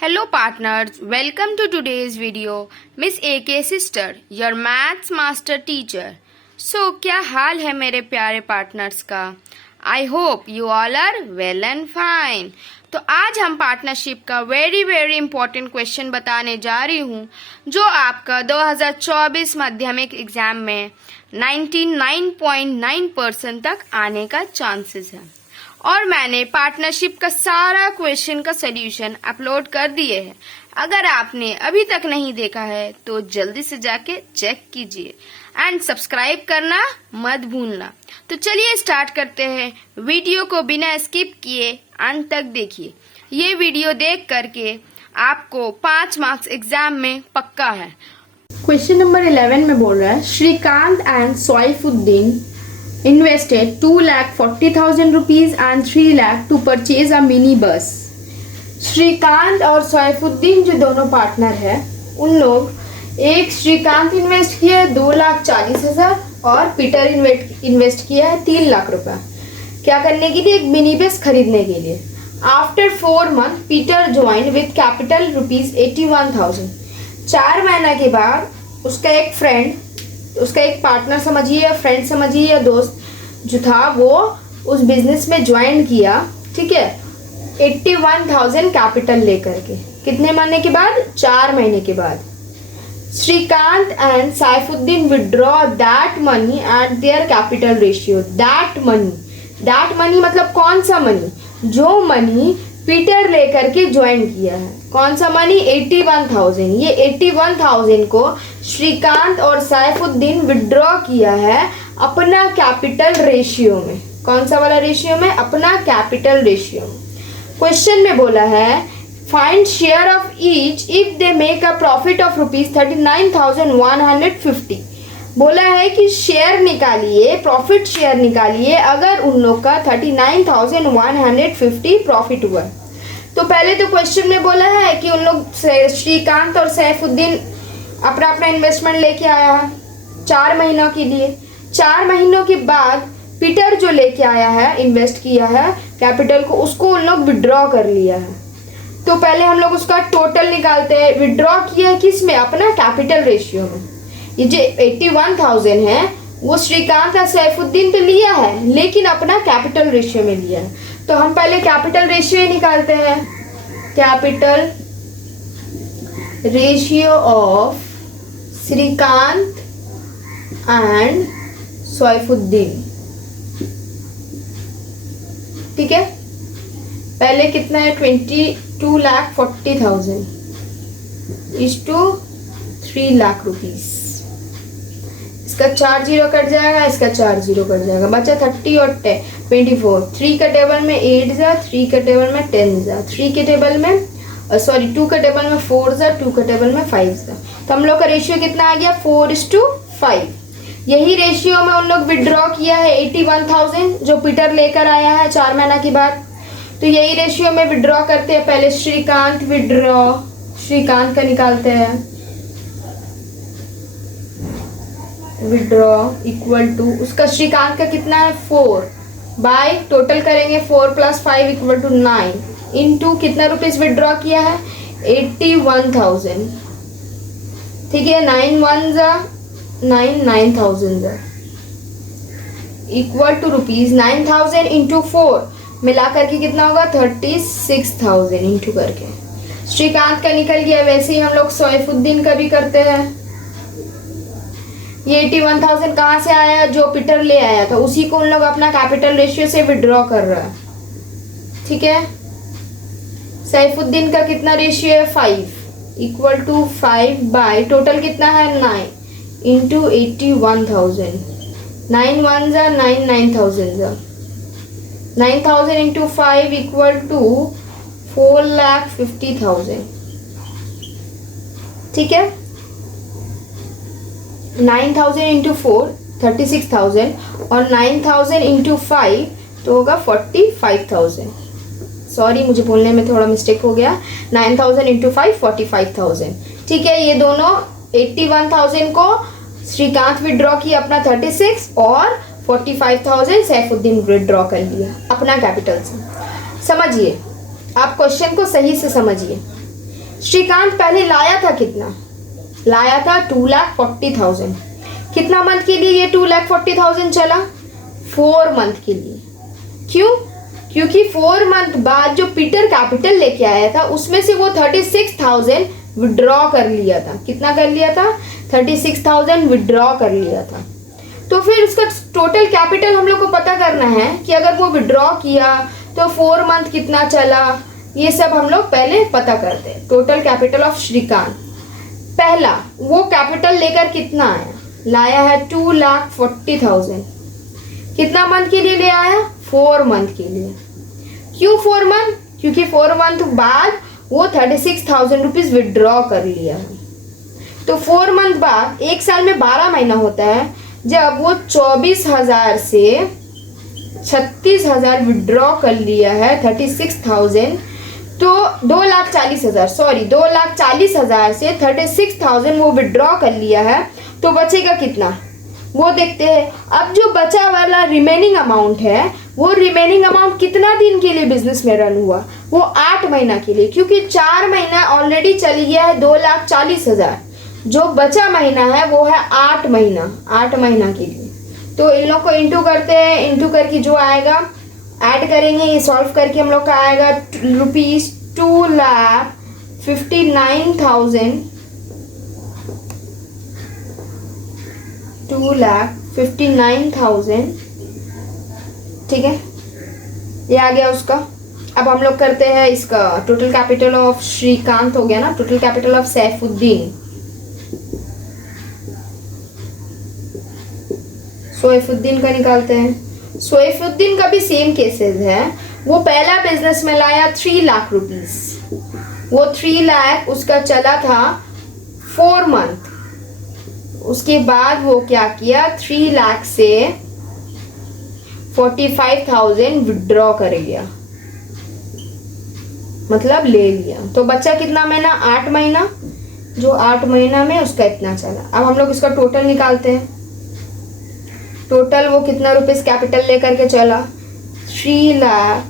Hello partners, welcome to today's video. Miss AK sister, your maths master teacher. So क्या हाल है मेरे प्यारे partners का? I hope you all are well and fine. तो आज हम पार्टनरशिप का वेरी इंपॉर्टेंट क्वेश्चन बताने जा रही हूँ जो आपका 2024 माध्यमिक एग्जाम में 99.9% तक आने का चांसेस है. और मैंने पार्टनरशिप का सारा क्वेश्चन का सोल्यूशन अपलोड कर दिए हैं. अगर आपने अभी तक नहीं देखा है तो जल्दी से जाके चेक कीजिए एंड सब्सक्राइब करना मत भूलना. तो चलिए स्टार्ट करते हैं. वीडियो को बिना स्किप किए अंत तक देखिए. ये वीडियो देख करके आपको 5 मार्क्स एग्जाम में पक्का है. क्वेश्चन नंबर 11 में बोल रहा है Srikanth and Saifuddin invested 2,40,000 rupees and 3 lakh to purchase a mini bus. Srikanth और सैफुद्दीन जो दोनों पार्टनर है उन लोग एक श्रीकांत इन्वेस्ट किया है 2,40,000 और पीटर इन्वेस्ट किया है 3 लाख रुपए. क्या करने के लिए? एक मिनी बस खरीदने के लिए. After 4 month Peter join with capital rupees 81,000. 4 महीना के बाद उसका एक फ्रेंड, उसका एक पार्टनर समझिए या फ्रेंड समझिए या दोस्त जो था वो उस बिजनेस में ज्वाइन किया. ठीक है, 81,000 कैपिटल लेकर के. कितने महीने के बाद? 4 महीने के बाद. Srikanth and Saifuddin withdraw that money at their capital ratio. That money मतलब कौन सा मनी? जो मनी पीटर लेकर के ज्वाइन किया है. कौन सा मनी? 81,000. ये 81,000 को श्रीकांत और सैफुद्दीन विड्रॉ किया है अपना कैपिटल रेशियो में. कौन सा वाला रेशियो में? अपना कैपिटल रेशियो में. क्वेश्चन में बोला है find share of each if they make a profit of rupees 39,150. बोला है कि शेयर निकालिए, प्रॉफिट शेयर निकालिए अगर उन लोग का 39,150 प्रॉफिट हुआ. तो पहले तो क्वेश्चन में बोला है कि उन लोग श्रीकांत और सैफुद्दीन अपना अपना इन्वेस्टमेंट लेके आया है 4 महीनों के लिए. 4 महीनों के बाद पीटर जो लेके आया है, इन्वेस्ट किया है कैपिटल को, उसको उन लोग विड्रॉ कर लिया है. तो पहले हम लोग उसका टोटल निकालते हैं. विड्रॉ किया है किस में? अपना कैपिटल रेशियो में. ये जो 81,000 है वो श्रीकांत और सैफुद्दीन तो लिया है लेकिन अपना कैपिटल रेशियो में लिया है. तो हम पहले कैपिटल रेशियो निकालते हैं. Capital ratio of Srikanth and Saifuddin. ठीक है, पहले कितना है? 22,40,000 इज टू 3 लाख रुपीज. इसका 4 जीरो कट जाएगा, इसका 4 जीरो कट जाएगा, बचा 30 और 10 24. 3 का टेबल में 8 जा, 3 का टेबल में 10 जा, 3 के टेबल में 2 का टेबल में 4 जा, 2 का टेबल में 5 जा. तो हम लोग का रेशियो कितना आ गया? 4:5. यही रेशियो में उन लोग विड्रॉ किया है 81,000 जो पीटर लेकर आया है 4 महीना के बाद. तो यही रेशियो में विड्रॉ करते हैं. पहले श्रीकांत विड्रॉ, श्रीकांत का निकालते हैं. विड्रॉ इक्वल टू उसका श्रीकांत का कितना है? 4 बाय टोटल करेंगे 4 + 5 इक्वल टू 9 इनटू कितना रुपीज विड्रॉ किया है? 81,000. ठीक है, 9 1 जा 9,000 जा इक्वल टू रुपीज 9,000 इंटू 4 मिला करके कितना होगा? 36,000 इंटू करके. श्रीकांत का निकल गया. वैसे ही हम लोग सैफुद्दीन का भी करते हैं. ये 81,000 कहाँ से आया? जो पीटर ले आया था उसी को उन लोग अपना कैपिटल रेशियो से विड्रॉ कर रहा है. ठीक है, सैफुद्दीन का कितना रेशियो है? 5 इक्वल टू 5 बाय टोटल कितना है? 9 इंटू 81,000. 9 1 जा 9,000 जा. 9,000 इंटू 5 इक्वल टू 4,50,000. ठीक है, 9,000 इंटू 4 36,000 और 9,000 इंटू 5 तो होगा 45,000. सॉरी, मुझे बोलने में थोड़ा मिस्टेक हो गया. 9,000 इंटू 5 45,000. ठीक है, ये दोनों 81,000 को श्रीकांत विड्रॉ किया अपना 36 और 45,000 सैफुद्दीन विड्रॉ कर लिया अपना कैपिटल से. समझिए, आप क्वेश्चन को सही से समझिए. श्रीकांत पहले लाया था कितना, लाया था 2,40,000। कितना मंथ के लिए ये 2,40,000 चला, 4 मंथ के लिए। क्यों, क्योंकि 4 मंथ बाद जो पीटर कैपिटल लेके आया था उसमें से वो 36,000 विड्रॉ कर लिया था। कितना कर लिया था, 36,000 विड्रॉ कर लिया था। तो फिर उसका टोटल कैपिटल हम लोग को पता करना है कि अगर वो विड्रॉ किया तो 4 मंथ कितना चला, ये सब हम लोग पहले पता करते हैं। टोटल कैपिटल ऑफ श्रीकांत, पहला वो कैपिटल लेकर कितना आया, लाया है 2,40,000। कितना मंथ के लिए ले आया, 4 मंथ के लिए। क्यों 4 मंथ, क्योंकि 4 मंथ बाद वो 36,000 रुपीज विड्रॉ कर लिया है। तो 4 मंथ बाद, एक साल में 12 महीना होता है, जब वो 24,000 से 36,000 विड्रॉ कर लिया है 36,000, तो 2,40,000 सॉरी 2,40,000 से 36,000 वो विड्रॉ कर लिया है, तो बचेगा कितना वो देखते हैं। अब जो बचा वाला रिमेनिंग अमाउंट है, वो रिमेनिंग अमाउंट कितना दिन के लिए बिजनेस में रन हुआ, वो 8 महीना के लिए, क्योंकि 4 महीना ऑलरेडी चल गया है 2,40,000। जो बचा महीना है वो है 8 महीना, 8 महीना के लिए। तो इन लोग को इंटू करते हैं, इंटू करके जो आएगा ऐड करेंगे, ये सॉल्व करके हम लोग का आएगा रुपीज 2,59,000, 2,59,000, ठीक है, ये आ गया उसका। अब हम लोग करते हैं इसका टोटल कैपिटल ऑफ श्रीकांत हो गया ना, total capital of Saifuddin. Saifuddin का निकालते हैं। सैफुद्दीन का भी सेम केसेस है। वो पहला बिजनेस में लाया 3 लाख रुपीस, वो 3 लाख उसका चला था 4 मंथ। उसके बाद वो क्या किया, 3 लाख से 45,000 विड्रॉ कर लिया, मतलब ले लिया। तो बच्चा कितना महीना, 8 महीना, जो 8 महीना में उसका इतना चला। अब हम लोग इसका टोटल निकालते हैं। टोटल वो कितना रुपीस कैपिटल लेकर के चला, 3 लाख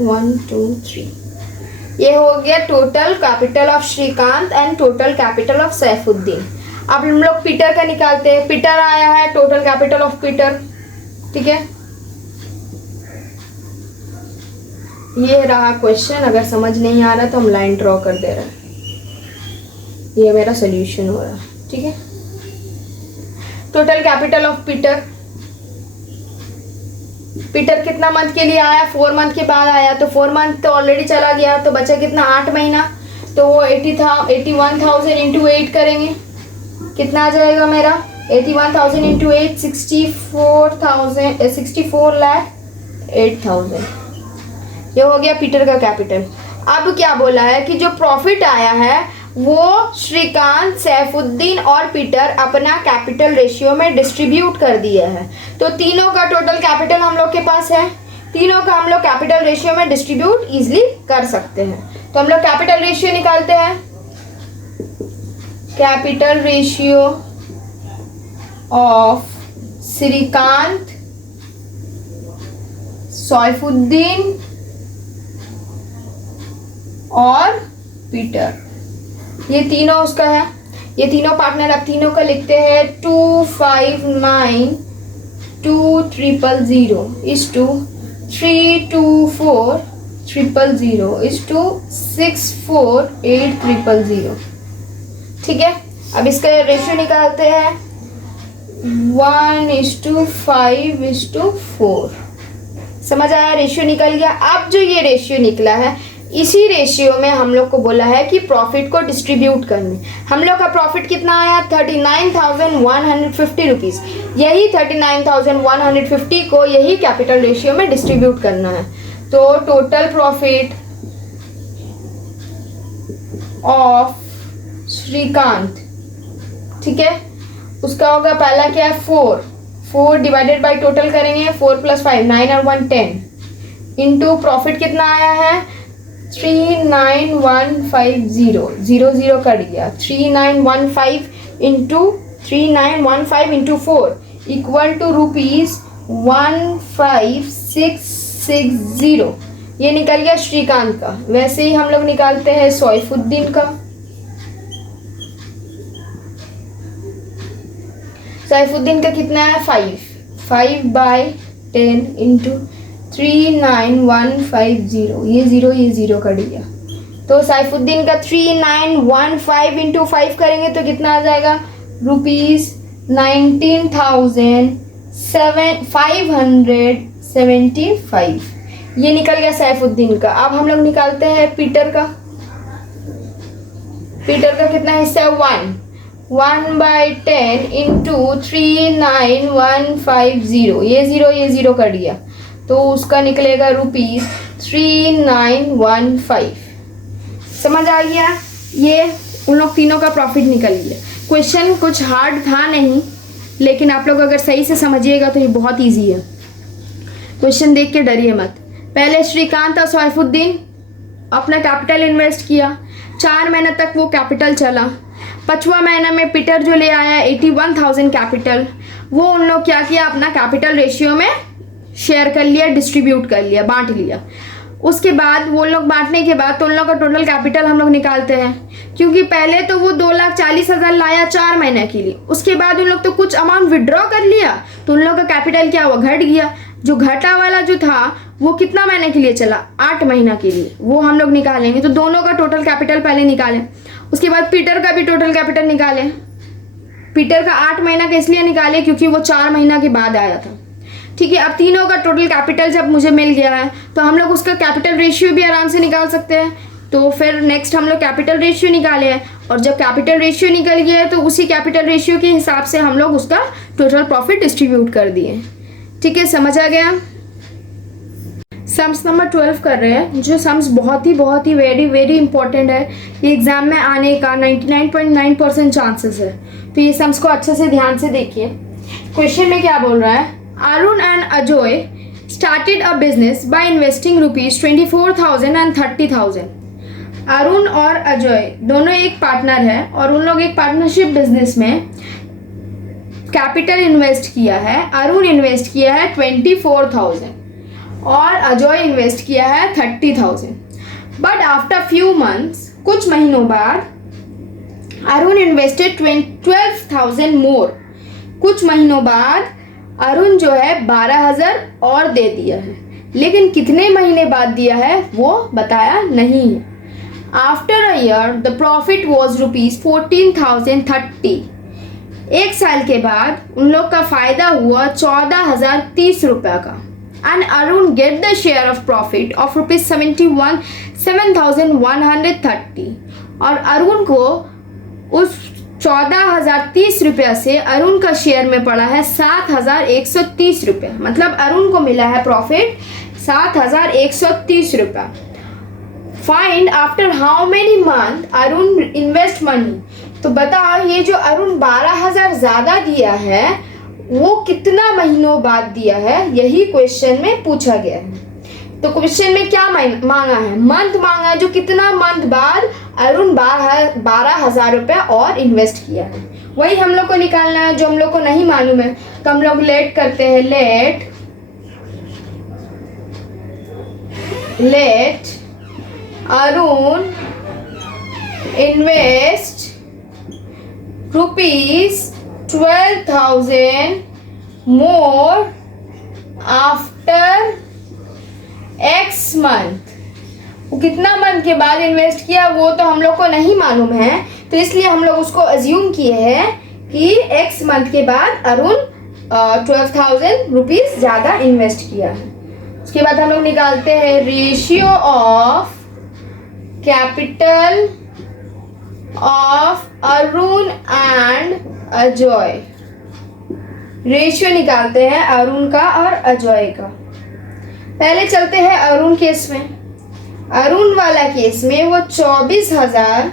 1 2 3। ये हो गया total capital of Srikanth and total capital of Saifuddin. अब हम लोग पीटर का निकालते हैं। पीटर आया है टोटल कैपिटल ऑफ पीटर, ठीक है। ये रहा क्वेश्चन, अगर समझ नहीं आ रहा तो हम लाइन ड्रॉ कर दे रहे हैं। ये मेरा सोल्यूशन हो रहा है, ठीक है। Total capital of Peter, Peter कितना मंथ के लिए आया, 4 मंथ के बाद आया, तो 4 मंथ तो ऑलरेडी चला गया, तो बचा कितना, 8 महीना। तो वो 81,000 इंटू 8 करेंगे, कितना आ जाएगा मेरा, 81,000 इंटू 8 64,08,000। ये हो गया पीटर का कैपिटल। अब क्या बोला है कि जो प्रॉफिट आया है वो श्रीकांत, सैफुद्दीन और पीटर अपना कैपिटल रेशियो में डिस्ट्रीब्यूट कर दिया है। तो तीनों का टोटल कैपिटल हम लोग के पास है, तीनों का हम लोग कैपिटल रेशियो में डिस्ट्रीब्यूट इजीली कर सकते हैं। तो हम लोग कैपिटल रेशियो निकालते हैं। Capital ratio of Srikanth, Saifuddin और पीटर, ये तीनों उसका है, ये तीनों पार्टनर। अब तीनों का लिखते हैं 259,200 इज टू 324,000 इज टू 64,8,000, ठीक है। अब इसका रेशियो निकालते हैं 1:5:4। समझ आया, रेशियो निकल गया। अब जो ये रेशियो निकला है, इसी रेशियो में हम लोग को बोला है कि प्रॉफिट को डिस्ट्रीब्यूट करने। हम लोग का प्रॉफिट कितना आया, 39,150 रुपीज। यही 39,150 को यही कैपिटल रेशियो में डिस्ट्रीब्यूट करना है। तो टोटल प्रॉफिट ऑफ श्रीकांत, ठीक है, उसका होगा पहला क्या है 4 डिवाइडेड बाय टोटल करेंगे, 4 + 5 9 और 1 10 इंटू प्रॉफिट कितना आया है 39,150, 0 कट गया, 3915 इंटू 3915 इंटू 4 इक्वल टू ₹15,660। ये निकल गया श्रीकांत का। वैसे ही हम लोग निकालते हैं सैफुद्दीन का। सैफुद्दीन का कितना है 5/10 इंटू 39150, ये जीरो कट गया। तो सैफुद्दीन का 3915 इंटू 5 करेंगे तो कितना आ जाएगा ₹19,575। ये निकल गया सैफुद्दीन का। अब हम लोग निकालते हैं पीटर का। पीटर का कितना हिस्सा है 1/10 इंटू 39150, ये जीरो कट गया तो उसका निकलेगा ₹3915। समझ आ गया? ये उन लोग तीनों का प्रॉफिट निकल गया। क्वेश्चन कुछ हार्ड था नहीं, लेकिन आप लोग अगर सही से समझिएगा तो ये बहुत इजी है। क्वेश्चन देख के डरिए मत। पहले श्रीकांत और सैफुद्दीन अपना कैपिटल इन्वेस्ट किया, 4 महीने तक वो कैपिटल चला। 5वां महीना में पीटर जो ले आया 81,000 कैपिटल, वो उन लोग क्या किया, अपना कैपिटल रेशियो में शेयर कर लिया, डिस्ट्रीब्यूट कर लिया, बांट लिया। उसके बाद वो लोग बांटने के बाद तो उन लोग का टोटल कैपिटल हम लोग निकालते हैं, क्योंकि पहले तो वो 2,40,000 लाया 4 महीने के लिए, उसके बाद उन लोग तो कुछ अमाउंट विड्रॉ कर लिया तो उन लोग का कैपिटल क्या हुआ, घट गया। जो घटा वाला जो था वो कितना महीने के लिए चला, 8 महीना के लिए, वो हम लोग निकालेंगे। तो दोनों का टोटल कैपिटल पहले निकालें, उसके बाद पीटर का भी टोटल कैपिटल निकालें। पीटर का 8 महीना का इसलिए निकाले क्योंकि वो 4 महीना के बाद आया था। ठीक है, अब तीनों का टोटल कैपिटल जब मुझे मिल गया है तो हम लोग उसका कैपिटल रेशियो भी आराम से निकाल सकते हैं। तो फिर नेक्स्ट हम लोग कैपिटल रेशियो निकाले हैं, और जब कैपिटल रेशियो निकल गया है तो उसी कैपिटल रेशियो के हिसाब से हम लोग उसका टोटल प्रॉफिट डिस्ट्रीब्यूट कर दिए। ठीक है, समझ आ गया? सम्स नंबर 12 कर रहे हैं, जो सम्स बहुत ही वेरी इंपॉर्टेंट है। ये एग्जाम में आने का 99.9% चांसेस है, तो ये सम्स को अच्छे से ध्यान से देखिए। क्वेश्चन में क्या बोल रहा है, Arun and Ajoy started a business by investing ₹24,000 and ₹30,000. Arun और अजय दोनों एक पार्टनर है और उन लोग एक पार्टनरशिप बिजनेस में कैपिटल इन्वेस्ट किया है। अरुण इन्वेस्ट किया है 24,000 और अजय इन्वेस्ट किया है 30,000। बट आफ्टर फ्यू मंथ्स, कुछ महीनों बाद, अरुण इन्वेस्टेड 12,000 मोर। कुछ महीनों बाद अरुण जो है 12,000 और दे दिया है, लेकिन कितने महीने बाद दिया है वो बताया नहीं है। After a year the profit was ₹14,030। 1 साल के बाद उन लोग का फायदा हुआ 14,030 का। And Arun get the share of profit of ₹7,130। और अरुण को उस 14,030 से अरुण का शेयर में पड़ा है 7,130। मतलब अरुण को मिला है profit 7,130। Find after how many month Arun invest money. तो बताओ, ये जो अरुण 12,000 ज्यादा दिया है वो कितना महीनों बाद दिया है, यही क्वेश्चन में पूछा गया है। तो क्वेश्चन में क्या मांगा है, मंथ मांगा है, जो कितना मंथ बाद अरुण 12,000 और इन्वेस्ट किया है, वही हम लोग को निकालना है। जो हम लोग को नहीं मालूम है तो हम लोग लेट करते हैं, let Arun invest ₹12,000 more after X month. वो कितना मंथ के बाद इन्वेस्ट किया वो तो हम लोग को नहीं मालूम है, तो इसलिए हम लोग उसको अज्यूम किए हैं कि X मंथ के बाद अरुण 12,000 ज्यादा इन्वेस्ट किया है। उसके बाद हम लोग निकालते हैं ratio of capital of Arun and Ajay. Ratio निकालते हैं अरुण का और अजय का। पहले चलते हैं अरुण केस में। अरुण वाला केस में वो 24,000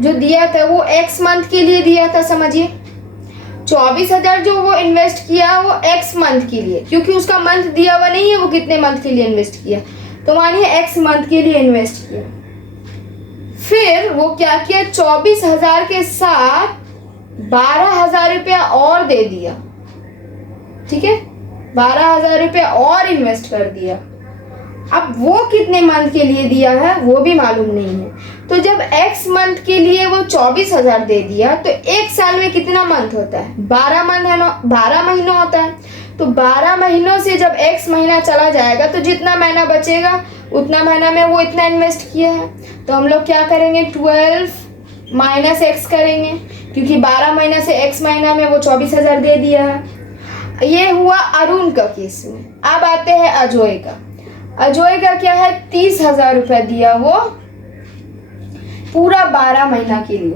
जो दिया था वो X मंथ के लिए दिया था। समझिए, 24,000 जो वो इन्वेस्ट किया वो X मंथ के लिए, क्योंकि उसका मंथ दिया हुआ नहीं है वो कितने मंथ के लिए इन्वेस्ट किया, तो मानिए X मंथ के लिए इन्वेस्ट किया। फिर वो क्या किया, 24,000 के साथ 12,000 और दे दिया। ठीक है, 12,000 और इन्वेस्ट कर दिया। अब वो कितने मंथ के लिए दिया है वो भी मालूम नहीं है। तो जब x मंथ के लिए वो 24,000 दे दिया तो एक साल में कितना मंथ होता है? 12 मंथ है ना, 12 महीना होता है। तो 12 महीनों से जब x महीना चला जाएगा तो जितना महीना बचेगा उतना महीना में वो इतना इन्वेस्ट किया है। तो हम लोग क्या करेंगे, 12 माइनस x करेंगे, क्योंकि 12 महीना से x महीना में वो 24,000 दे दिया है। ये हुआ अरुण का केस में। अब आते हैं अजय का। अजय का क्या है, 30,000 रुपये दिया वो पूरा 12 महीना के लिए,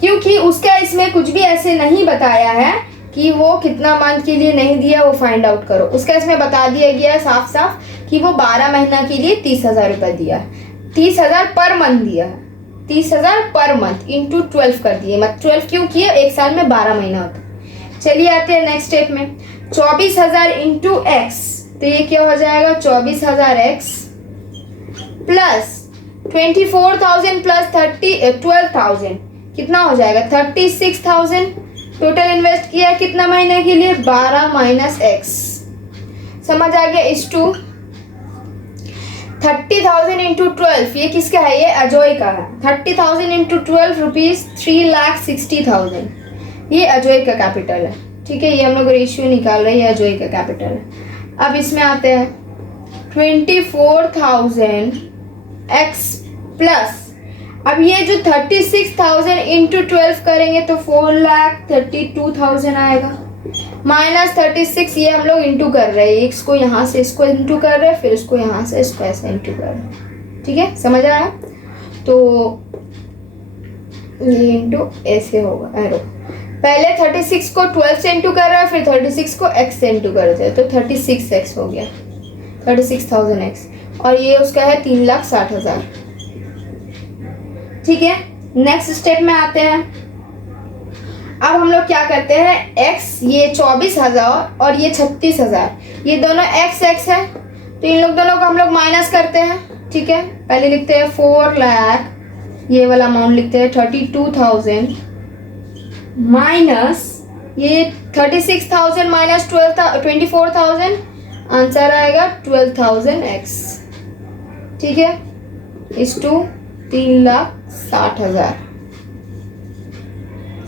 क्योंकि उसका इसमें कुछ भी ऐसे नहीं बताया है कि वो कितना मंथ के लिए नहीं दिया, वो फाइंड आउट करो। उसका इसमें बता दिया गया है साफ साफ कि वो 12 महीना के लिए 30,000 रुपये दिया है। 30,000 पर मंथ दिया है, 30,000 पर मंथ इंटू 12 कर दिए। मतलब 12 क्यों किए, एक साल में 12 महीना होता है। चलिए आते हैं नेक्स्ट स्टेप में। 24,000 इंटू एक्स, तो ये क्या हो जाएगा, 24,000 एक्स प्लस 24,000 प्लस 12,000 कितना हो जाएगा, 36,000। टोटल इन्वेस्ट किया कितना महीने के लिए, 12 माइनस एक्स। समझ आ गया। इस टू 30,000 इंटू 12, ये किसका है, ये अजय का है। 30,000 इंटू 12 रुपीज 3,60,000, ये अजय का कैपिटल है। ठीक है, ये हम लोग रेशियो निकाल रहे हैं, अजय का कैपिटल है। अब इसमें आते हैं 24,000 एक्स प्लस, अब ये जो 36,000 इंटू 12 करेंगे तो 4,32,000 आएगा, माइनस 36, ये हम लोग इंटू कर रहे हैं, इसको यहाँ से इसको इंटू कर रहे हैं, फिर इसको यहाँ से इसको ऐसे इंटू कर रहे हैं। ठीक है, समझ आया। तो ये इंटू ऐसे होगा एरो, पहले 36 को 12 से इंटू कर रहा है, फिर 36 को x से इंटू करते हैं, तो 36x हो गया, 36,000x, और ये उसका है 3,60,000। ठीक है, नेक्स्ट स्टेप में आते हैं। अब हम लोग क्या करते हैं, x ये 24,000 और ये 36,000, ये दोनों x है, तो इन लोग दोनों को हम लोग माइनस करते हैं। ठीक है, पहले लिखते हैं 4 लाख, ये वाला अमाउंट लिखते हैं 32,000 माइनस ये 36,000 माइनस 24,000, आंसर आएगा 12,000x। ठीक है, इस टू 3,60,000।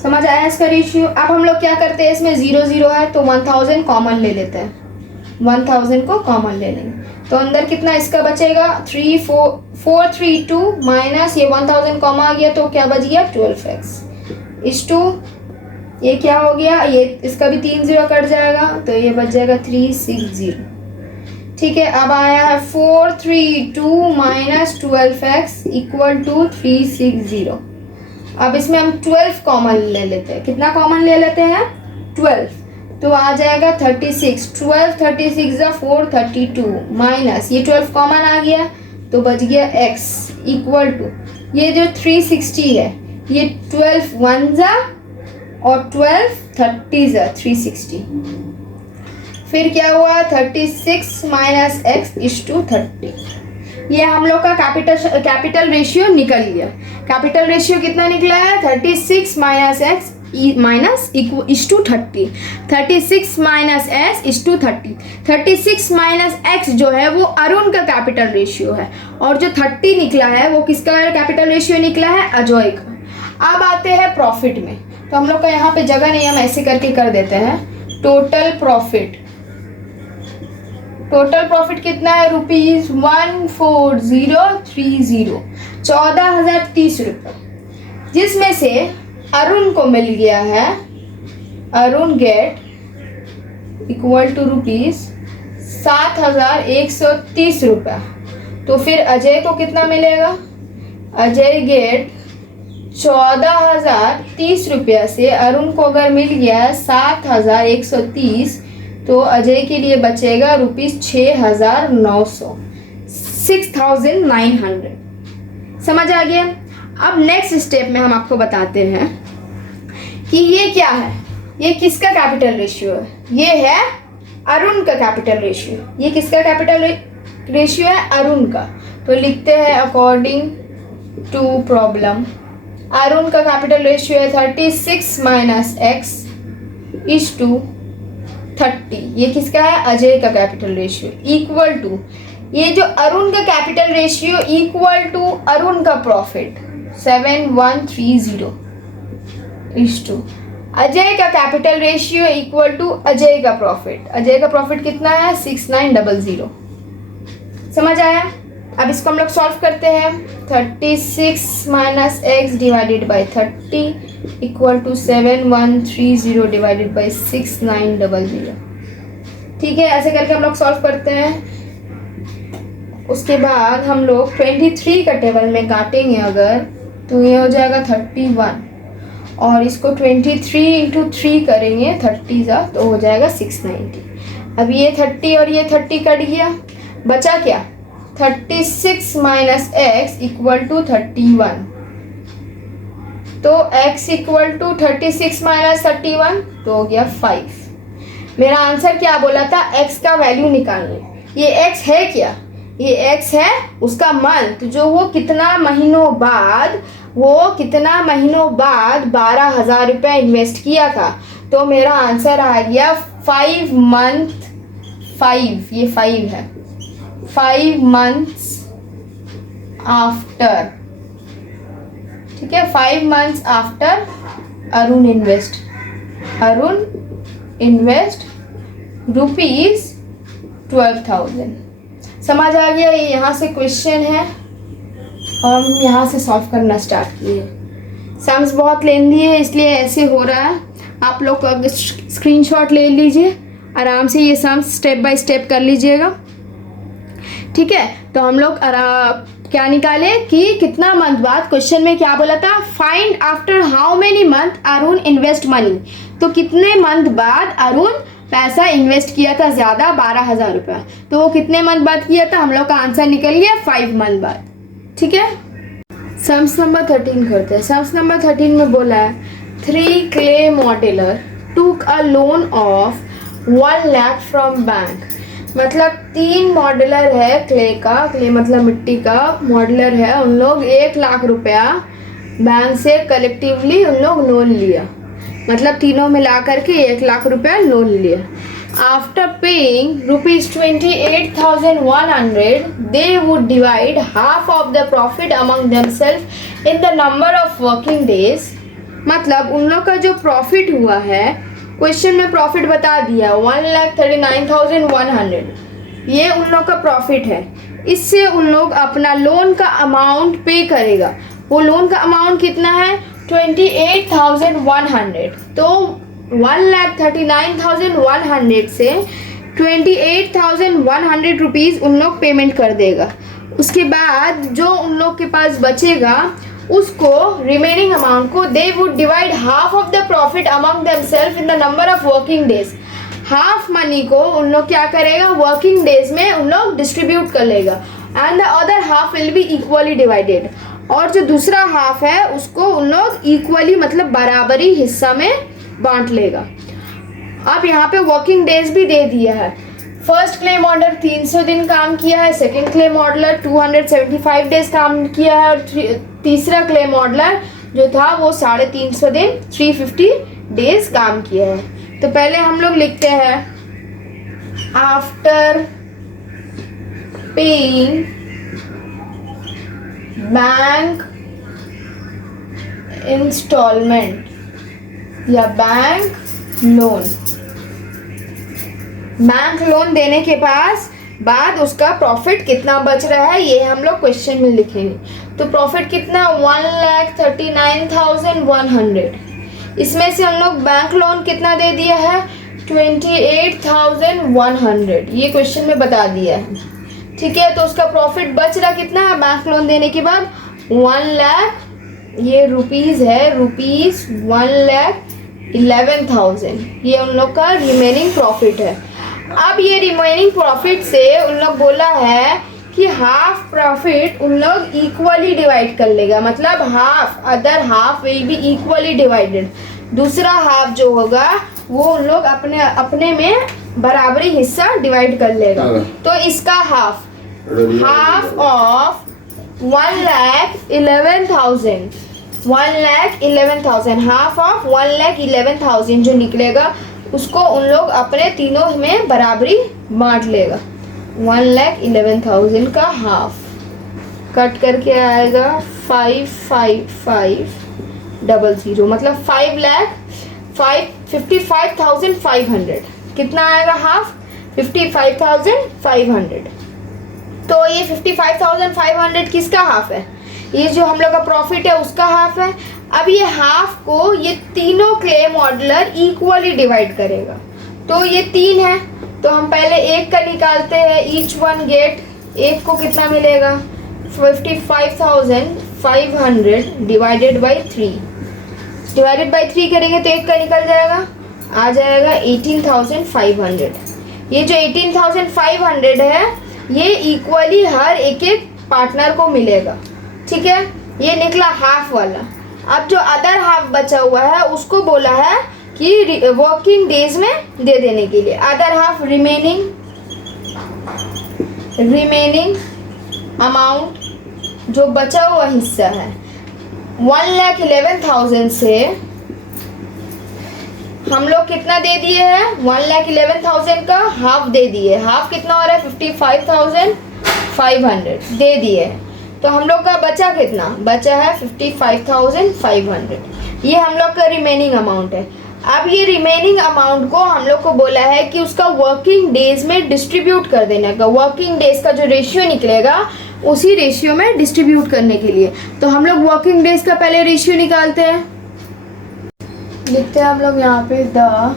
समझ आया इसका रेशियो। अब हम लोग क्या करते हैं, इसमें 0 0 है तो 1,000 कॉमन ले लेते हैं, 1,000 को कॉमन ले लेंगे तो अंदर कितना इसका बचेगा, 432 माइनस ये 1,000 कॉमन आ गया तो क्या बच गया, 12x। इस टू ये क्या हो गया, ये इसका भी 3 0 कट जाएगा तो ये बच जाएगा 360। ठीक है, अब आया है 432 माइनस 12x इक्वल टू 360। अब इसमें हम 12 कॉमन ले लेते हैं, कितना कॉमन ले लेते हैं, 12, तो आ जाएगा 36, 12 36 जा 432 माइनस ये 12 कॉमन आ गया तो बच गया x इक्वल टू ये जो 360 है, ये 12 1 जा और 12 30 जा 360, फिर क्या हुआ 36 माइनस एक्स इज टू 30। ये हम लोग का कैपिटल रेशियो निकल गया। कैपिटल रेशियो कितना निकला है, 36 minus x minus is to 30, 36 minus s is to 30। 36 minus x जो है वो अरुण का कैपिटल रेशियो है और जो 30 निकला है वो किसका कैपिटल रेशियो निकला है, अजय का। अब आते हैं प्रॉफिट में, तो हम लोग का यहाँ पे जगह नहीं, हम ऐसे करके कर देते हैं। टोटल प्रॉफिट, टोटल प्रॉफिट कितना है, रुपीज 14030, 14,030 रुपये, जिसमें से अरुण को मिल गया है, Arun get equal to rupees 7,130 रुपये। तो फिर अजय को कितना मिलेगा, अजय गेट 14,030 रुपया से अरुण को अगर मिल गया 7,130 तो अजय के लिए बचेगा रुपीज 6,900, 6,900। समझ आ गया। अब नेक्स्ट स्टेप में हम आपको बताते हैं कि ये क्या है, ये किसका कैपिटल रेशियो है, ये है अरुण का कैपिटल रेशियो। ये किसका कैपिटल रेशियो है, अरुण का। तो लिखते हैं अकॉर्डिंग टू प्रॉब्लम अरुण का कैपिटल रेशियो है 36 माइनस एक्स इज टू 30। ये किसका है, अजय का कैपिटल रेशियो इक्वल टू ये जो अरुण का capital ratio equal to Arun का प्रॉफिट 7130 इज टू अजय का capital ratio equal to Ajay का प्रॉफिट। अजय का प्रॉफिट कितना है 6900। समझ आया? अब इसको हम लोग सॉल्व करते हैं। 36 minus x divided by 30 equal to 7130 divided by 6900। ठीक है, ऐसे करके हम लोग सॉल्व करते हैं। उसके बाद हम लोग 23 का टेबल में काटेंगे अगर, तो ये हो जाएगा 31 और इसको 23 इंटू 3 करेंगे 30 का, तो हो जाएगा 690। अब ये 30 और ये 30 कट गया, बचा क्या 36 माइनस एक्स इक्वल टू 31। तो x इक्वल टू 36 माइनस 31 तो हो गया 5। मेरा आंसर क्या बोला था, x का वैल्यू निकालना। ये x है क्या, ये x है उसका मंथ, जो वो कितना महीनों बाद 12,000 रुपया इन्वेस्ट किया था। तो मेरा आंसर आ गया 5 मंथ, 5 ये 5 है, 5 मंथ्स आफ्टर। ठीक है, 5 months after Arun invest rupees 12,000। समझ आ गया? ये यहाँ से क्वेश्चन है और हम यहाँ से सॉल्व करना स्टार्ट किए। सम्स बहुत लेंदी है इसलिए ऐसे हो रहा है। आप लोग स्क्रीनशॉट ले लीजिए, आराम से ये सम्स स्टेप बाय स्टेप कर लीजिएगा। ठीक है, तो हम लोग क्या निकाले कि कितना मंथ बाद, क्वेश्चन में क्या बोला था, find after how many month Arun invest money. तो कितने मंथ बाद अरुण पैसा इन्वेस्ट किया था ज़्यादा 12,000 रुपया, तो वो कितने मंथ बाद किया था, हम लोग का आंसर निकल गया 5 मंथ बाद। ठीक है, सम्स नंबर 13 करते हैं। सम्स नंबर 13 में बोला है 3 clay modeller took a loan of 1 lakh from bank. मतलब 3 मॉडलर है क्ले का, क्ले मतलब मिट्टी का, मॉडलर है, उन लोग 1 लाख रुपया बैंक से कलेक्टिवली उन लोग लोन लिया, मतलब तीनों मिला करके 1 लाख रुपया लोन लिया। After paying ₹28,100 they would divide half of the profit among themselves in the number of working days. मतलब उन लोग का जो प्रॉफिट हुआ है, क्वेश्चन में प्रॉफिट बता दिया 1,39,100, ये उन लोग का प्रॉफिट है। इससे उन लोग अपना लोन का अमाउंट पे करेगा। वो लोन का अमाउंट कितना है 28,100। तो 1,39,100 से 28,100 रुपीज़ उन लोग पेमेंट कर देगा। उसके बाद जो उन लोग के पास बचेगा उसको रिमेनिंग अमाउंट को they would divide half of the profit among themselves in the number of working days. Half money को उन लोग क्या करेगा, वर्किंग डेज में उन लोग डिस्ट्रीब्यूट कर लेगा। And the other half will be equally divided. और जो दूसरा हाफ है उसको उन लोग इक्वली मतलब बराबरी हिस्सा में बांट लेगा। अब यहाँ पे वर्किंग डेज भी दे दिया है। फर्स्ट क्ले मॉडलर 300 दिन काम किया है, सेकंड क्ले मॉडलर 275 डेज काम किया है और तीसरा क्ले मॉडलर जो था वो 350 दिन 350 डेज काम किया है। तो पहले हम लोग लिखते हैं आफ्टर पेइंग बैंक इंस्टॉलमेंट या बैंक लोन देने के बाद उसका प्रॉफिट कितना बच रहा है ये हम लोग क्वेश्चन में लिखेंगे। तो प्रॉफिट कितना 1,39,100। इसमें से हम लोग बैंक लोन कितना दे दिया है 28,100, ये क्वेश्चन में बता दिया है। ठीक है, तो उसका प्रॉफिट बच रहा कितना है बैंक लोन देने के बाद 1 लाख, ये रुपीज़ है, रुपीज़ 1,11,000, ये उन लोग का रिमेनिंग प्रॉफिट है। अब ये रिमेनिंग प्रॉफिट से उन लोग बोला है कि हाफ प्रॉफिट उन लोग इक्वली डिवाइड कर लेगा, मतलब half, other half will be equally divided. दूसरा हाफ जो होगा वो उन लोग अपने में बराबरी हिस्सा डिवाइड कर लेगा। तो इसका हाफ ऑफ 1,11,000 हाफ ऑफ 1,11,000 जो निकलेगा उसको उन लोग अपने तीनों में बराबरी बांट लेगा। 1,11,000 का हाफ कट करके आएगा 55500, मतलब 55,500। कितना आएगा हाफ? 55,500। तो ये 55,500 किसका हाफ है? ये जो हम लोग का प्रॉफिट है उसका हाफ है। अब ये हाफ को ये तीनों क्ले मॉडलर इक्वली डिवाइड करेगा। तो ये 3 है, तो हम पहले एक का निकालते हैं। ईच वन गेट, एक को कितना मिलेगा? 55,500 डिवाइडेड बाई 3। डिवाइडेड बाई 3 करेंगे तो एक का निकल जाएगा, आ जाएगा 18,500। ये जो 18,500 है ये इक्वली हर एक एक पार्टनर को मिलेगा। ठीक है, ये निकला हाफ वाला। अब जो अदर हाफ बचा हुआ है उसको बोला है कि वर्किंग डेज में दे देने के लिए। अदर हाफ रिमेनिंग अमाउंट जो बचा हुआ हिस्सा है 1,11,000 से हम लोग कितना दे दिए हैं? 1,11,000 का हाफ दे दिए। हाफ कितना हो रहा है? 55,500 दे दिए। तो हम लोग का बचा कितना? बचा है 55,500। ये हम लोग का रिमेनिंग अमाउंट है। अब ये रिमेनिंग अमाउंट को हम लोग को बोला है कि उसका वर्किंग डेज में डिस्ट्रीब्यूट कर देने का। वर्किंग डेज का जो रेशियो निकलेगा उसी रेशियो में डिस्ट्रीब्यूट करने के लिए। तो हम लोग वर्किंग डेज का पहले रेशियो निकालते हैं। लिखते हैं हम लोग यहाँ पे the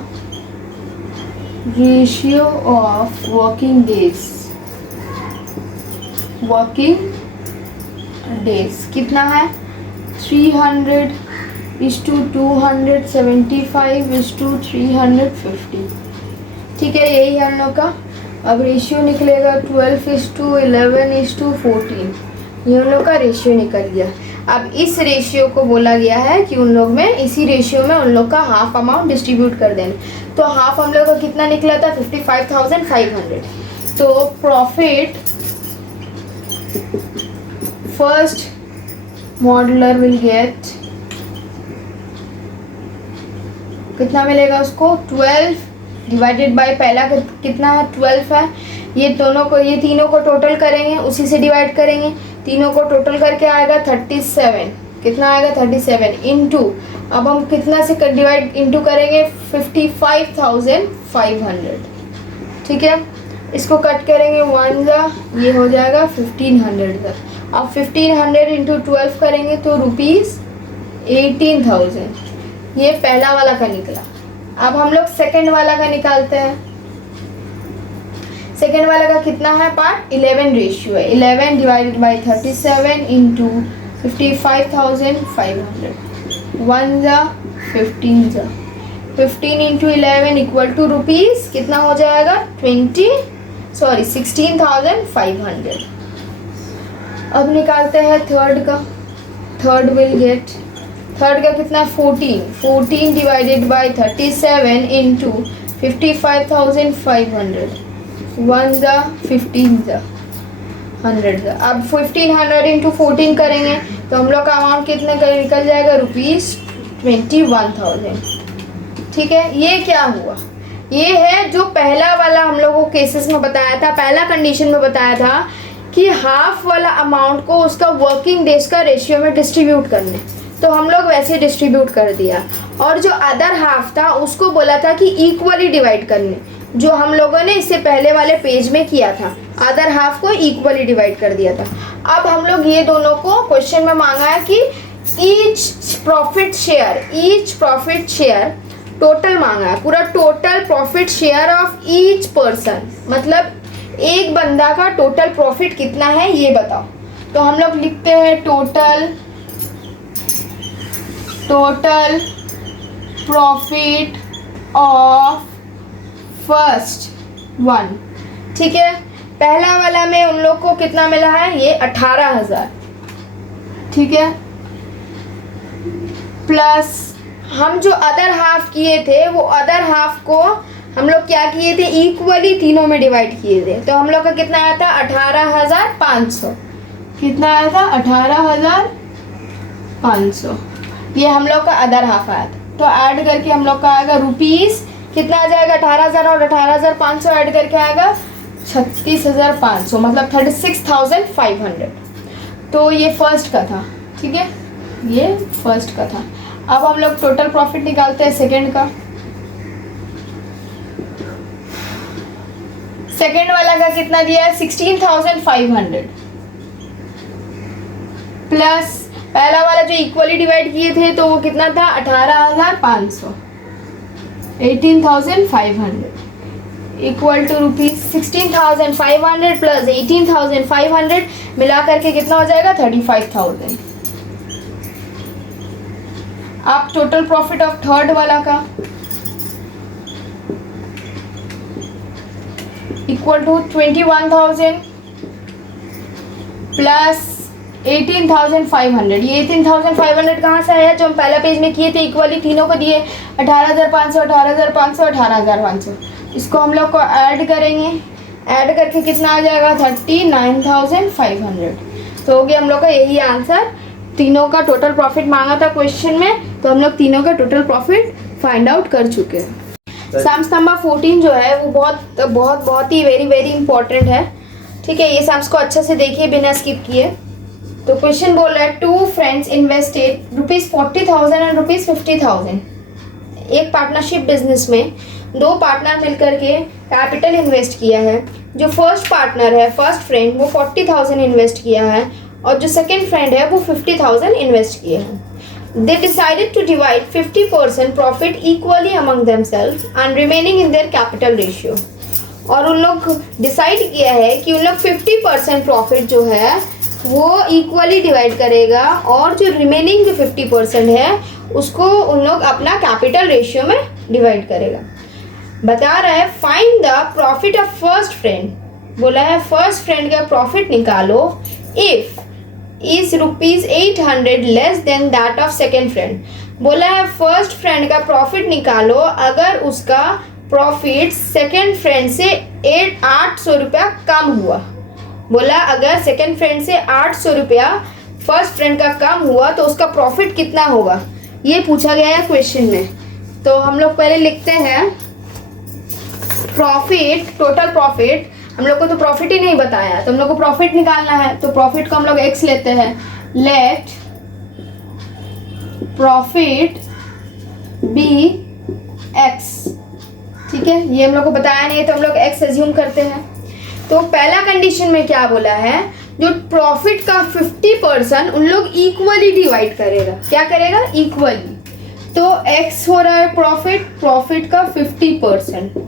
ratio of working days कितना है? 300:275:350। ठीक है, यही है हम लोग का। अब रेशियो निकलेगा 12:11:14। ये उन लोग का रेशियो निकल गया। अब इस रेशियो को बोला गया है कि उन लोग में इसी रेशियो में उन लोग का हाफ अमाउंट डिस्ट्रीब्यूट कर देना। तो हाफ हम लोग का कितना निकला था? 55,500। तो profit first modeller will get, कितना मिलेगा उसको? 12 डिवाइडेड बाय पहला कितना है? 12 है। ये तीनों को टोटल करेंगे, उसी से डिवाइड करेंगे। तीनों को टोटल करके आएगा 37। कितना आएगा? 37 इंटू, अब हम कितना से डिवाइड इंटू करेंगे? 55,500। ठीक है, इसको कट करेंगे 1 जा, ये हो जाएगा 1500 का। अब 1500 इंटू 12 करेंगे तो ₹18,000। ये पहला वाला का निकला। अब हम लोग सेकंड वाला का निकालते हैं। सेकेंड वाला का कितना है पार्ट? 11 रेशियो है। 11 डिवाइडेड बाई 37 इंटू 55,500। 1 जा 15 जा, 15 इंटू 11 इक्वल टू रुपीज़ कितना हो जाएगा? 16,500। अब निकालते हैं थर्ड का। थर्ड विल गेट, थर्ड का कितना? 14 डिवाइडेड बाई 37 इंटू 55,500। 1 जा 15 जा 100 जा। अब 1500 इंटू 14 करेंगे तो हम लोग का अमाउंट कितने का निकल जाएगा? ₹21,000। ठीक है, ये क्या हुआ? ये है जो पहला वाला हम लोगों को केसेस में बताया था, पहला कंडीशन में बताया था कि हाफ वाला अमाउंट को उसका वर्किंग डेज का रेशियो में डिस्ट्रीब्यूट करने। तो हम लोग वैसे डिस्ट्रीब्यूट कर दिया। और जो अदर हाफ था उसको बोला था कि इक्वली डिवाइड करने, जो हम लोगों ने इससे पहले वाले पेज में किया था। अदर हाफ को इक्वली डिवाइड कर दिया था। अब हम लोग ये दोनों को क्वेश्चन में मांगा है कि ईच प्रॉफिट शेयर टोटल मांगा है, पूरा total profit share of each person, मतलब एक बंदा का टोटल प्रॉफिट कितना है ये बताओ। तो हम लोग लिखते हैं total profit of first one. ठीक है, पहला वाला में उन लोग को कितना मिला है? ये 18,000। ठीक है, प्लस हम जो अदर हाफ किए थे वो अदर हाफ को हम लोग क्या किए थे? इक्वली तीनों में डिवाइड किए थे। तो हम लोग का कितना आया था? 18,500। कितना आया था? 18,500। ये हम लोग का अदर हाफ आया था। तो ऐड करके हम लोग का आएगा रुपीज़ कितना आ जाएगा? 18,000 और 18,500 ऐड करके आएगा 36,500 मतलब 36,500। तो ये फर्स्ट का था, ठीक है, ये फर्स्ट का था। अब हम लोग टोटल प्रॉफिट निकालते हैं सेकंड का। सेकंड वाला का कितना दिया है? 16,500 प्लस पहला वाला जो इक्वली डिवाइड किए थे तो वो कितना था? 18,500, 18,500 इक्वल टू रुपीज 16,500 प्लस 18,500 मिला करके कितना हो जाएगा? 35,000। अब टोटल प्रॉफिट ऑफ थर्ड वाला का इक्वल टू 21,000 प्लस 18,500। ये 18,500 कहाँ से आया? जो हम पहला पेज में किए थे इक्वली तीनों को दिए 18,500, 18,500, 18,500। इसको हम लोग को ऐड करेंगे, ऐड करके कितना आ जाएगा? 39,500। तो हो गया हम लोग का यही आंसर। तीनों का टोटल प्रॉफिट मांगा था क्वेश्चन में, तो हम लोग तीनों का टोटल प्रॉफिट फाइंड आउट कर चुके हैं। सम्स नंबर 14 जो है वो बहुत ही वेरी इंपॉर्टेंट है, ठीक है। ये सम्स को अच्छे से देखिए बिना स्किप किए। तो क्वेश्चन बोल रहा है 2 फ्रेंड्स इन्वेस्टेड ₹40,000 एंड ₹50,000। एक पार्टनरशिप बिजनेस में 2 पार्टनर मिलकर के कैपिटल इन्वेस्ट किया है। जो फर्स्ट पार्टनर है, फर्स्ट फ्रेंड, वो 40,000 इन्वेस्ट किया है और जो सेकेंड फ्रेंड है वो 50,000 इन्वेस्ट किए हैं। They decided to divide 50% profit equally among themselves and remaining in their capital ratio। और उन लोग डिसाइड किया है कि उन लोग 50% प्रॉफिट जो है वो इक्वली डिवाइड करेगा और जो रिमेनिंग जो 50% है उसको उन लोग अपना कैपिटल रेशियो में डिवाइड करेगा। बता रहा है find the profit of first friend. बोला है फर्स्ट फ्रेंड का प्रॉफिट निकालो if is ₹800 less than that of second friend. बोला है फर्स्ट फ्रेंड का प्रॉफिट निकालो अगर उसका प्रॉफिट सेकेंड फ्रेंड से 800 रुपया कम हुआ। बोला अगर सेकेंड फ्रेंड से 800 रुपया फर्स्ट फ्रेंड का कम हुआ तो उसका प्रॉफिट कितना होगा, ये पूछा गया है क्वेश्चन में। तो हम लोग पहले लिखते हैं प्रॉफिट, टोटल प्रॉफिट। हम लोग को तो प्रॉफिट ही नहीं बताया, तो हम लोग को प्रॉफिट निकालना है। तो प्रॉफिट को हम लोग x लेते हैं। लेट प्रॉफिट बी x, ठीक है। ये हम लोग को बताया नहीं है तो हम लोग x एज्यूम करते हैं। तो पहला कंडीशन में क्या बोला है, जो प्रॉफिट का 50% उन लोग इक्वली डिवाइड करेगा। क्या करेगा? इक्वली। तो x हो रहा है प्रॉफिट का 50%,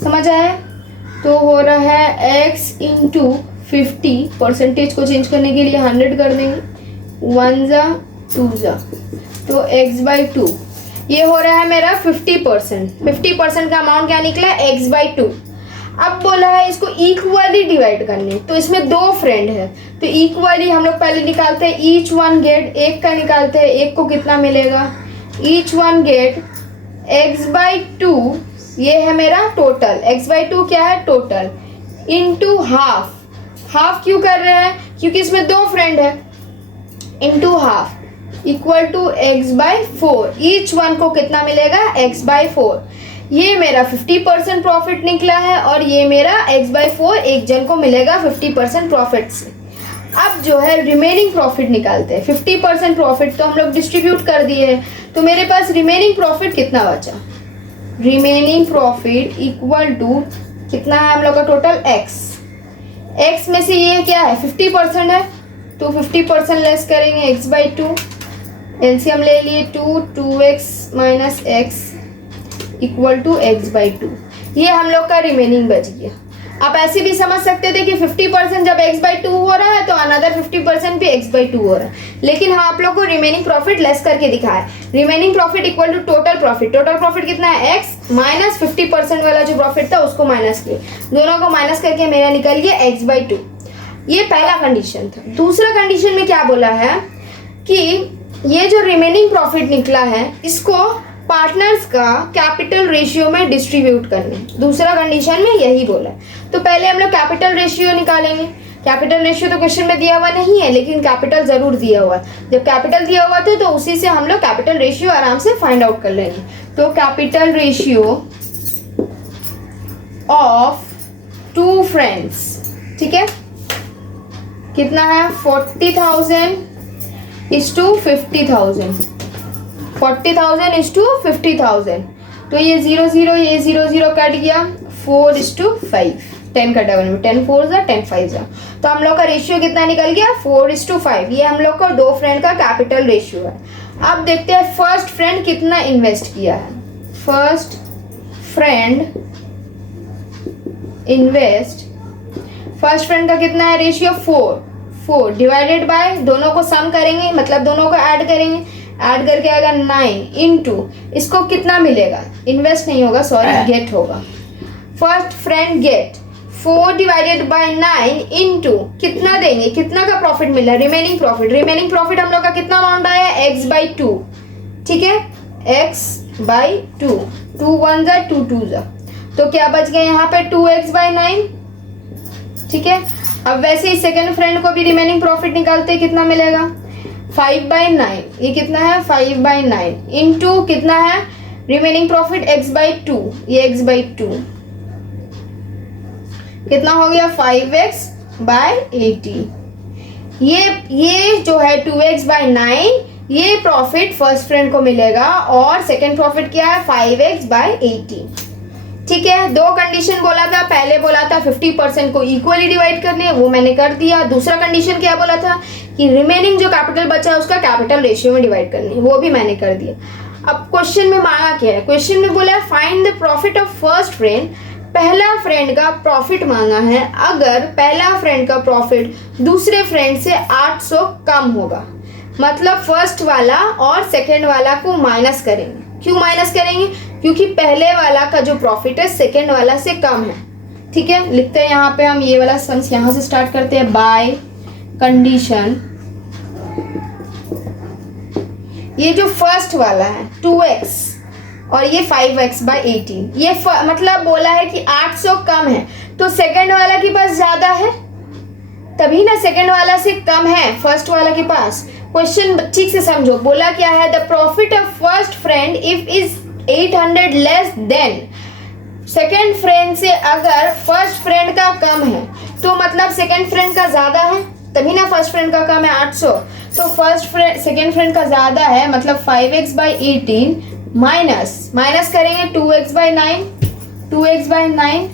समझ आया? तो हो रहा है x इंटू 50, परसेंटेज को चेंज करने के लिए 100 कर देंगे, 1 जा 2 जा, तो x/2। ये हो रहा है मेरा 50%। 50% का अमाउंट क्या निकला? x/2। अब बोला है इसको इक्वली डिवाइड करने, तो इसमें 2 फ्रेंड है तो इक्वली हम लोग पहले निकालते हैं ईच वन गेट, एक का निकालते हैं, एक को कितना मिलेगा? ईच वन गेट x/2, ये है मेरा टोटल। x/2 क्या है? Total into half. हाफ क्यों कर रहे हैं? क्योंकि इसमें 2 फ्रेंड है। Into half equal to x/4। Each one को कितना मिलेगा? x/4। ये मेरा 50% प्रॉफिट निकला है और ये मेरा x/4 एक जन को मिलेगा 50% प्रॉफिट से। अब जो है रिमेनिंग प्रॉफिट निकालते हैं। 50% प्रॉफिट तो हम लोग डिस्ट्रीब्यूट कर दिए हैं, तो मेरे पास रिमेनिंग प्रॉफिट कितना बचा? रिमेनिंग प्रॉफिट इक्वल टू कितना है हम लोग का टोटल? x में से ये क्या है? 50% है, तो 50% लेस करेंगे x/2। एलसीएम ले लिए 2x minus x equal to x/2। ये हम लोग का रिमेनिंग बच गया। आप ऐसे भी समझ सकते थे कि 50% जब x/2 हो रहा है तो अनदर 50% भी x/2 हो रहा है, लेकिन हाँ आप लोग को रिमेनिंग प्रॉफिट लेस करके दिखाया। Remaining profit equal to total profit. Total profit कितना है? x माइनस 50% वाला जो प्रॉफिट था उसको माइनस किए, दोनों को माइनस करके मेरा निकल गया x/2। ये पहला कंडीशन था। दूसरा कंडीशन में क्या बोला है कि ये जो रिमेनिंग प्रॉफिट निकला है इसको पार्टनर्स का कैपिटल रेशियो में डिस्ट्रीब्यूट करने। दूसरा कंडीशन में यही बोला है। तो पहले हम लोग कैपिटल रेशियो निकालेंगे। कैपिटल रेशियो तो क्वेश्चन में दिया हुआ नहीं है, लेकिन कैपिटल जरूर दिया हुआ है। जब कैपिटल दिया हुआ था तो उसी से हम लोग कैपिटल रेशियो आराम से फाइंड आउट कर लेंगे। तो कैपिटल रेशियो ऑफ 2 फ्रेंड्स, ठीक है, कितना है 40,000 इज टू 50,000, 40,000 इज टू 50,000। तो ये 0 0, ये 0 0 कट गया, 4 इज टू 5, 10 कटा वन में, 10 4 जा 10 5 जा, तो हम लोग का रेशियो कितना निकल गया 4 इज टू 5। ये हम लोग का 2 फ्रेंड का कैपिटल रेशियो है। अब देखते हैं फर्स्ट फ्रेंड कितना इन्वेस्ट किया है। First friend invest, first friend का कितना है रेशियो 4 डिवाइडेड बाय, दोनों को सम करेंगे मतलब दोनों को ऐड करेंगे, ऐड करके आएगा 9 इनटू, इसको कितना मिलेगा, इन्वेस्ट नहीं होगा सॉरी, गेट होगा। First friend gate 4 divided by 9 into कितना देंगे, कितना का प्रॉफिट मिला, रिमेनिंग प्रॉफिट। रिमेनिंग प्रॉफिट हम लोग का कितना अमाउंट आया x/2, ठीक है, x/2, 2 1 जा 2 2 जा, तो क्या बच गया यहाँ पे 2x/9, ठीक है। अब वैसे ही सेकेंड फ्रेंड को भी रिमेनिंग प्रॉफिट निकालते कितना मिलेगा 5/9, ये कितना है 5/9 इनटू कितना है रिमेनिंग प्रॉफिट x/2, ये x/2 कितना हो गया 5x/80। ये जो है 2x/9, ये प्रॉफिट फर्स्ट फ्रेंड को मिलेगा और सेकेंड प्रॉफिट क्या है 5x/80, ठीक है। दो कंडीशन बोला था, पहले बोला था 50% को इक्वली डिवाइड करने, वो मैंने कर दिया। दूसरा कंडीशन क्या बोला था कि रिमेनिंग जो कैपिटल बचा है उसका कैपिटल रेशियो में डिवाइड करनी, वो भी मैंने कर दिया। अब क्वेश्चन में मांगा क्या है, क्वेश्चन में बोला find the profit of first friend, पहला फ्रेंड का प्रॉफिट मांगा है अगर पहला फ्रेंड का प्रॉफिट दूसरे फ्रेंड से 800 कम होगा, मतलब फर्स्ट वाला और सेकेंड वाला को माइनस करेंगे। क्यों माइनस करेंगे, क्योंकि पहले वाला का जो प्रॉफिट है सेकेंड वाला से कम है, ठीक है। लिखते हैं यहाँ पे हम, ये वाला सेंस यहाँ से स्टार्ट करते हैं, बाय कंडीशन ये जो फर्स्ट वाला है 2x और ये 5x/18, ये मतलब बोला है कि 800 कम है, तो सेकेंड वाला के पास ज्यादा है तभी ना, सेकेंड वाला से कम है फर्स्ट वाला के पास। क्वेश्चन ठीक से समझो, बोला क्या है, the profit of first friend if is 800 less than, second friend से अगर फर्स्ट फ्रेंड का कम है तो मतलब सेकेंड फ्रेंड का ज्यादा है तभी ना, फर्स्ट फ्रेंड का कम है 800, तो फर्स्ट फ्रेंड सेकेंड फ्रेंड का ज्यादा है, मतलब 5x/18 माइनस करेंगे 2x/9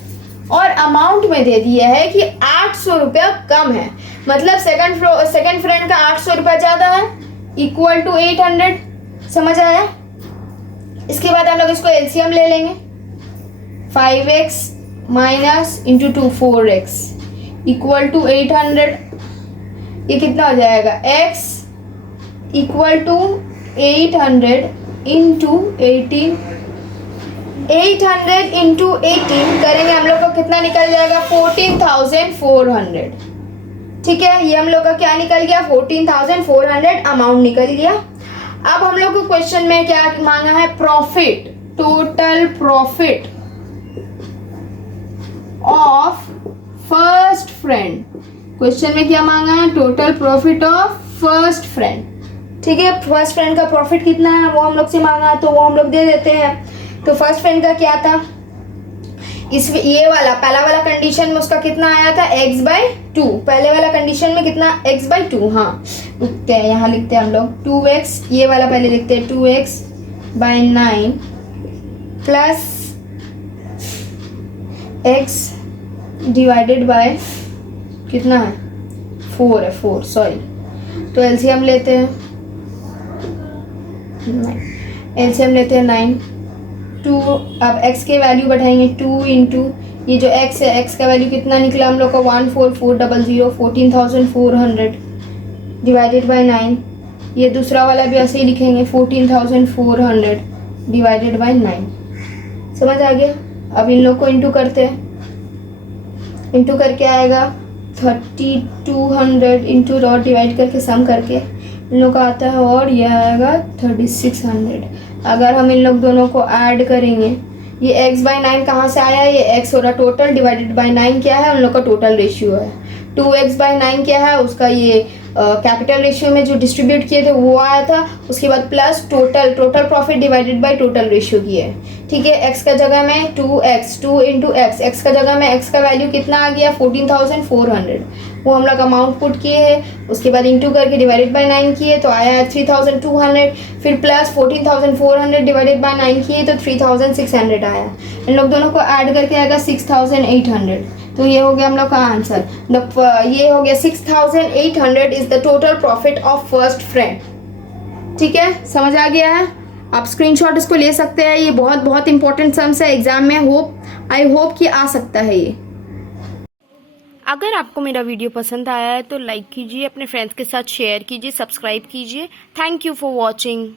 और अमाउंट में दे दिया है कि 800 रुपया कम है, मतलब सेकेंड फ्रेंड का 800 रुपया ज्यादा है, इक्वल टू 800। समझ आया। इसके बाद हम लोग इसको एलसीएम ले लेंगे, 5x minus into 2 4x equal to 800, ये कितना हो जाएगा x equal to 800 into 18, 800 into 18 करेंगे हम लोग को कितना निकल जाएगा 14,400, ठीक है। ये हम लोग का क्या निकल गया 14,400 अमाउंट निकल गया। अब हम लोग को क्वेश्चन में क्या मांगा है, profit, total profit of first friend. Question में क्या मांगा है, total profit of first friend, ठीक है। फर्स्ट फ्रेंड का प्रॉफिट कितना है वो हम लोग से मांगा है, तो वो हम लोग दे देते हैं। तो फर्स्ट फ्रेंड का क्या था, इसमें ये वाला पहला वाला कंडीशन में उसका कितना आया था x/2, पहले वाला कंडीशन में कितना x/2, हाँ लिखते हैं, यहाँ लिखते हैं हम लोग 2x, ये वाला पहले लिखते हैं 2x/9 plus x divided by कितना है 4 है, 4 सॉरी, तो एलसीएम लेते हैं 9, 2, अब x के वैल्यू बढ़ाएंगे 2 इंटू ये जो x है, x का वैल्यू कितना निकला हम लोग का 14400, 14,400 डिवाइडेड बाय 9, ये दूसरा वाला भी ऐसे ही लिखेंगे 14,400 डिवाइडेड बाय 9। समझ आ गया। अब इन लोग को इंटू करते हैं, इंटू करके आएगा 3200 इंटू डॉट डिवाइड करके सम करके इन लोग का आता है और यह आएगा 3600। अगर हम इन लोग दोनों को ऐड करेंगे, ये x/9 कहाँ से आया, ये x हो रहा टोटल डिवाइडेड बाय 9 क्या है उन लोग का टोटल रेशियो है, 2x/9 क्या है उसका ये कैपिटल रेशियो में जो डिस्ट्रीब्यूट किए थे वो आया था, उसके बाद plus total profit divided by total ratio किए। ठीक है, x का जगह में 2x, 2 इंटू एक्स, एक्स का जगह में x का वैल्यू कितना आ गया 14,400, वो हम लोग अमाउंट पुट किए हैं, उसके बाद इंटू करके डिवाइडेड बाय 9 किए तो आया 3,200, फिर प्लस 14,400 डिवाइडेड बाय 9 किए तो 3,600 आया। इन लोग दोनों को ऐड करके आएगा 6,800, तो ये हो गया हम लोग का आंसर। ये हो गया 6,800 is the total profit of first friend. ठीक है, समझ आ गया है? आप स्क्रीनशॉट इसको ले सकते हैं, ये बहुत बहुत इंपॉर्टेंट सम्स है एग्जाम में, आई होप कि आ सकता है ये। अगर आपको मेरा वीडियो पसंद आया है तो लाइक कीजिए, अपने फ्रेंड्स के साथ शेयर कीजिए, सब्सक्राइब कीजिए। Thank you for watching.